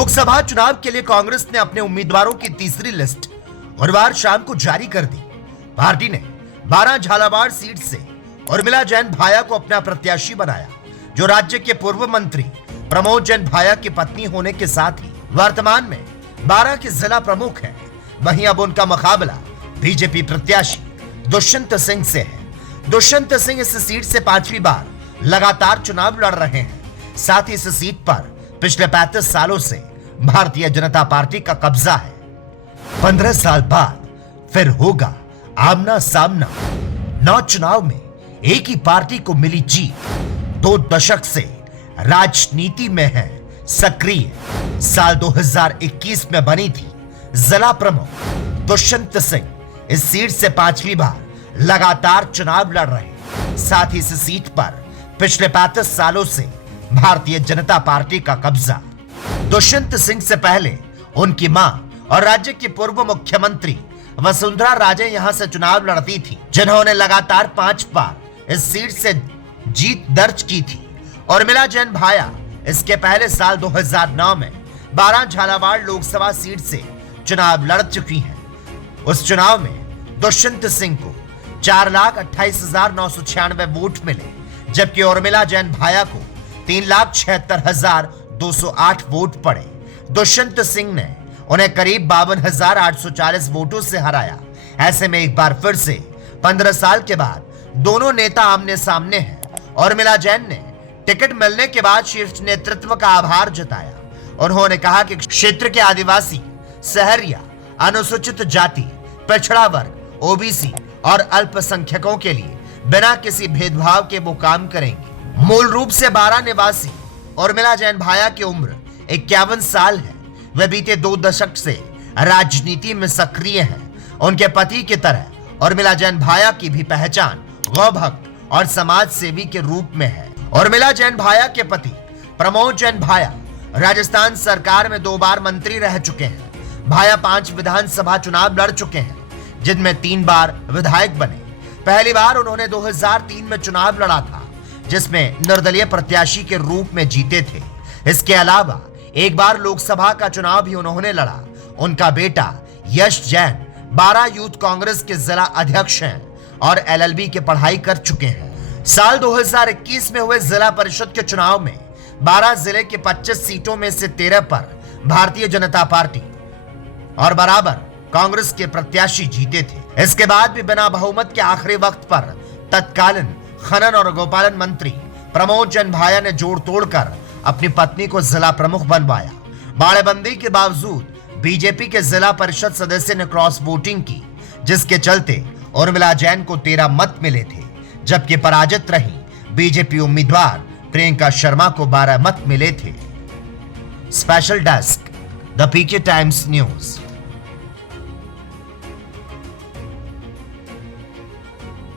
लोकसभा चुनाव के लिए कांग्रेस ने अपने उम्मीदवारों की तीसरी लिस्ट गुरुवार शाम को जारी कर दी। पार्टी ने 12 झालावाड़ सीट से उर्मिला जैन भाया को अपना प्रत्याशी बनाया, जो राज्य के पूर्व मंत्री प्रमोद जैन भाया की पत्नी होने के साथ ही वर्तमान में 12 के जिला प्रमुख हैं। वहीं अब उनका मुकाबला बीजेपी प्रत्याशी दुष्यंत सिंह से है। दुष्यंत सिंह इस सीट से 5वीं बार लगातार चुनाव लड़ रहे हैं। साथ ही इस सीट पर पिछले 35 सालों से भारतीय जनता पार्टी का कब्जा है। 15 साल बाद फिर होगा आमना सामना। 9 चुनाव में एक ही पार्टी को मिली जीत। 2 दशक से राजनीति में है सक्रिय। साल 2021 में बनी थी जिला प्रमुख। दुष्यंत सिंह इस सीट से 5वीं बार लगातार चुनाव लड़ रहे हैं। साथ ही इस सीट पर पिछले 35 सालों से भारतीय जनता पार्टी का कब्जा। दुष्यंत सिंह से पहले उनकी मां और राज्य की पूर्व मुख्यमंत्री वसुंधरा राजे यहां से चुनाव लड़ती थी, जिन्होंने लगातार 5 बार इस सीट से जीत दर्ज की थी। उर्मिला जैन भाया इसके पहले साल 2009 में 12 झालावाड़ लोकसभा सीट से चुनाव लड़ चुकी हैं। उस चुनाव में दुष्यंत सिंह को 4,28,996 वोट मिले, जबकि उर्मिला जैन भाया को 3,76,208 वोट पड़े। दुष्यंत सिंह ने उन्हें करीब 52,840 वोटों से हराया। ऐसे में एक बार फिर से 15 साल के बाद दोनों नेता आमने सामने हैं। उर्मिला जैन ने टिकट मिलने के बाद शीर्ष नेतृत्व का आभार जताया। उन्होंने कहा कि क्षेत्र के आदिवासी, शहरिया, अनुसूचित जाति, पिछड़ा वर्ग, ओबीसी और अल्पसंख्यकों के लिए बिना किसी भेदभाव के वो काम करेंगे। मूल रूप से 12 निवासी उर्मिला जैन भाया की उम्र 51 साल है। वे बीते 2 दशक से राजनीति में सक्रिय हैं। उनके पति की तरह उर्मिला जैन भाया की भी पहचान गौ भक्त और समाज सेवी के रूप में है। उर्मिला जैन भाया के पति प्रमोद जैन भाया राजस्थान सरकार में 2 बार मंत्री रह चुके हैं। भाया 5 विधानसभा चुनाव लड़ चुके हैं, जिनमें 3 बार विधायक बने। पहली बार उन्होंने 2003 में चुनाव लड़ा था, जिसमें निर्दलीय प्रत्याशी के रूप में जीते थे। इसके अलावा एक बार लोकसभा का चुनाव भी उन्होंने लड़ा। उनका बेटा यश जैन 12 यूथ कांग्रेस के जिला अध्यक्ष हैं और LLB की पढ़ाई कर चुके हैं। साल 2021 में हुए जिला परिषद के चुनाव में 12 जिले के 25 सीटों में से 13 पर भारतीय जनता पार्टी और बराबर कांग्रेस के प्रत्याशी जीते थे। इसके बाद भी बिना बहुमत के आखिरी वक्त पर तत्कालीन खनन और गोपालन मंत्री प्रमोद जैन भाया ने जोड़ तोड़कर अपनी पत्नी को जिला प्रमुख बनवाया। बाड़ेबंदी के बावजूद बीजेपी के जिला परिषद सदस्य ने क्रॉस वोटिंग की, जिसके चलते उर्मिला जैन को 13 मत मिले थे, जबकि पराजित रही बीजेपी उम्मीदवार प्रियंका शर्मा को 12 मत मिले थे। Special desk, the PK times news.